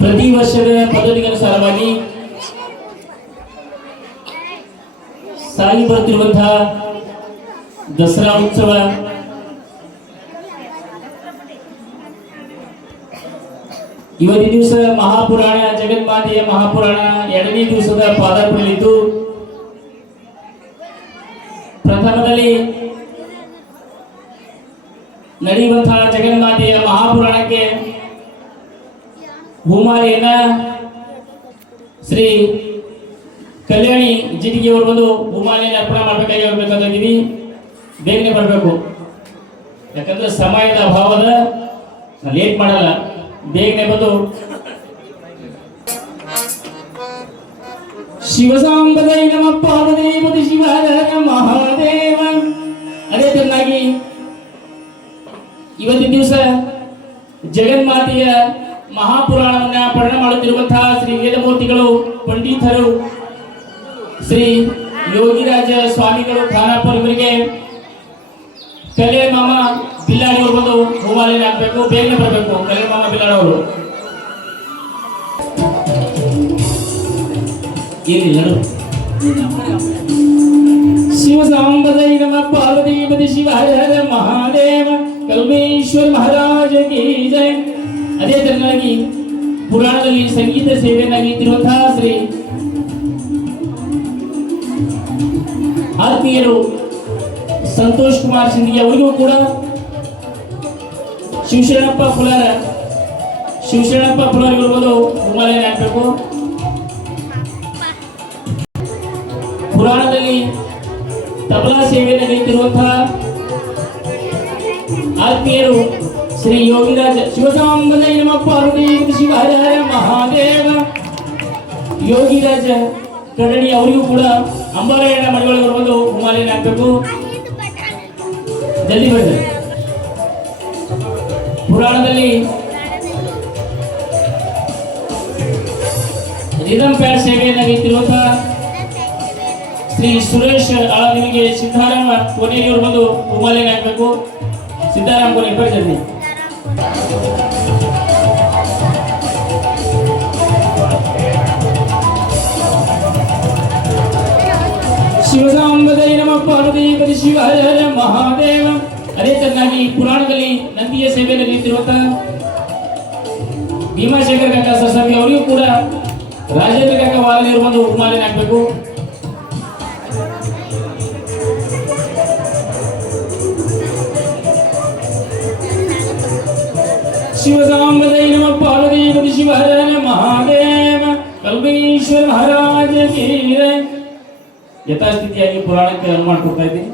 ಪ್ರತಿ ವರ್ಷದ ಪದ್ಧತಿಗನುಸಾರವಾಗಿ ಸಾಗಿ ಬರುತ್ತಿರುವಂತಹ ದಸರಾ ಉತ್ಸವ ಇವತ್ತಿನ ದಿವಸ ಮಹಾಪುರಾಣ ಜಗನ್ಮಾತೆಯ ಮಹಾಪುರಾಣ ಎರಡನೇ ದಿವಸದ ಪಾದಾರ್ಪಣೆಯಲ್ಲಿದ್ದು, ಪ್ರಥಮದಲ್ಲಿ ನಡೆಯುವಂತಹ ಜಗನ್ಮಾತೆಯ ಮಹಾಪುರಾಣಕ್ಕೆ ಭೂಮಾಲೆಯನ್ನ ಶ್ರೀ ಕಲ್ಯಾಣಿ ಜಿಟಿಗೆ ಅವರು ಬಂದು ಭೂಮಾಲೆಯನ್ನು ಅರ್ಪಣೆ ಮಾಡಬೇಕಾಗಿ ಹೋಗ್ಬೇಕಾಗಿದ್ದೀವಿ ಬೇಗನೆ ಬರಬೇಕು. ಯಾಕಂದ್ರೆ ಸಮಯದ ಅಭಾವದ ಲೇಟ್ ಮಾಡಲ್ಲ. ಬೇಗನೆ ಬಂದು. ಶಿವಸಾಂಬದೈ ನಮ್ಮಪ್ಪ ಪಾರ್ವದೇವತಿ ಶಿವ ಮಹಾದೇವ ಅದೇ ಚೆನ್ನಾಗಿ ಇವತ್ತಿನ ದಿವಸ ಜಗನ್ಮಾತೆಯ ಮಹಾಪುರಾಣವನ್ನ ಪಠಣ ಮಾಡುತ್ತಿರುವಂತಹ ಶ್ರೀ ವೇದಮೂರ್ತಿಗಳು, ಪಂಡಿತರು, ಶ್ರೀ ಯೋಗಿರಾಜ ಸ್ವಾಮಿಗಳು, ಖಾನಾಪುರವರಿಗೆ ಕಲೆ ಮಾಮ ಬಿಲ್ಲಾಡಿ ಅವರು ಬಂದು ಹಾಕಬೇಕು ಬೇಗನೆ ಬರಬೇಕು, ಕಲೆ ಮಾಮ ಬಿಲ್ಲಾಡಿ ಅವರು. ಇಲ್ಲಿ ನಡು. ಶಿವ ಸಾಂಬದೈ ನಮ ಪಾರ್ವತೀಪತಿ ಶಿವ ಹರ ಮಹಾದೇವ, ಕಲ್ಮೇಶ್ವರ ಮಹಾರಾಜ ಕಿ ಅದೇ ತರನಾಗಿ ಪುರಾಣದಲ್ಲಿ ಸಂಗೀತ ಸೇವೆಯನ್ನಾಗಿ ಇದ್ದಿರುವಂತಹ ಶ್ರೀ ಆತ್ಮೀಯರು ಸಂತೋಷ್ ಕುಮಾರ್ ಸಿಂಧಿಗೆ ಅವರಿಗೂ ಕೂಡ ಶಿವಶರಣಪ್ಪ ಪುಲಾರ, ಶಿವಶರಣಪ್ಪ ಪುಲಾರ್ ಇರ್ಬೋದು ಹಿಮಾಲಯನ ಹಾಕ್ಬೇಕು. ಪುರಾಣದಲ್ಲಿ ತಬಲಾ ಸೇವೆಯನ್ನು ನೀಡುತ್ತಿರುವಂತಹ ಆತ್ಮೀಯರು ಶ್ರೀ ಯೋಗಿರಾಜ ಶಿವಸಾಂಬದೈ ನಮ ಪಾರ್ವತಿ ಶಿವ ಹರ ಹರ ಮಹಾದೇವ. ಯೋಗಿರಾಜ ಕಡಣಿ ಅವರಿಗೂ ಕೂಡ ಅಂಬಾಲಯನ ಮಡಿಗಳು ಬರ್ಬೋದು ಹಿಮಾಲಯನ ಹಾಕಬೇಕು ಜಲ್ದಿ ಬರ್ರಿ ಪುರಾಣದಲ್ಲಿ ರಿದಂ ಪ್ಯಾಡ್ ಸೇವೆಯನ್ನು ನೀಡುತ್ತಿರುವಂತಹ ಶ್ರೀ ಸುರೇಶ್ ನಿಮಗೆ ಸಿದ್ಧಾರಾಮ ಕೋನೇರಿಯವರು ಬಂದು ಹಿಮಾಲಯನ ಹಾಕಬೇಕು ಸಿದ್ಧಾರಾಮ ಕೋನೆ ಇಬ್ಬರು ಜಲ್ದಿ. ಶಿವಸಾಂಬದೈ ನಮ ಪಾರ್ವತೀಪತಿ ಶಿವ ಹರ ಮಹಾದೇವ. ಅದೇ ತರನಾಗಿ ಪುರಾಣದಲ್ಲಿ ನಂದಿಯ ಸೇವೆಯಲ್ಲಿ ನೀಡುತ್ತಿರುವಂತಹ ಭೀಮಾಶಂಕರ್ ಕಾಕ ಸರಸ್ವತಿ ಅವರಿಗೂ ಕೂಡ ರಾಜೇಂದ್ರ ಕಾಕ ವಾರಲಿರು ಒಂದು ಉಪಮಾಲಿನ ಹಾಕಬೇಕು ಶಿವಸಾಂಬದೈ ನಮ ಪಾರ್ವತೀಪತಿ ಶಿವ ಹರ ಹರ ಮಹಾದೇವ ಕಲ್ಮೇಶ್ವರ ಮಹಾರಾಜ ಯಥಾಸ್ಥಿತಿಯಾಗಿ ಪುರಾಣಕ್ಕೆ ಅನುಮಾನ ಕೊಡ್ತಾ ಇದ್ದೀನಿ.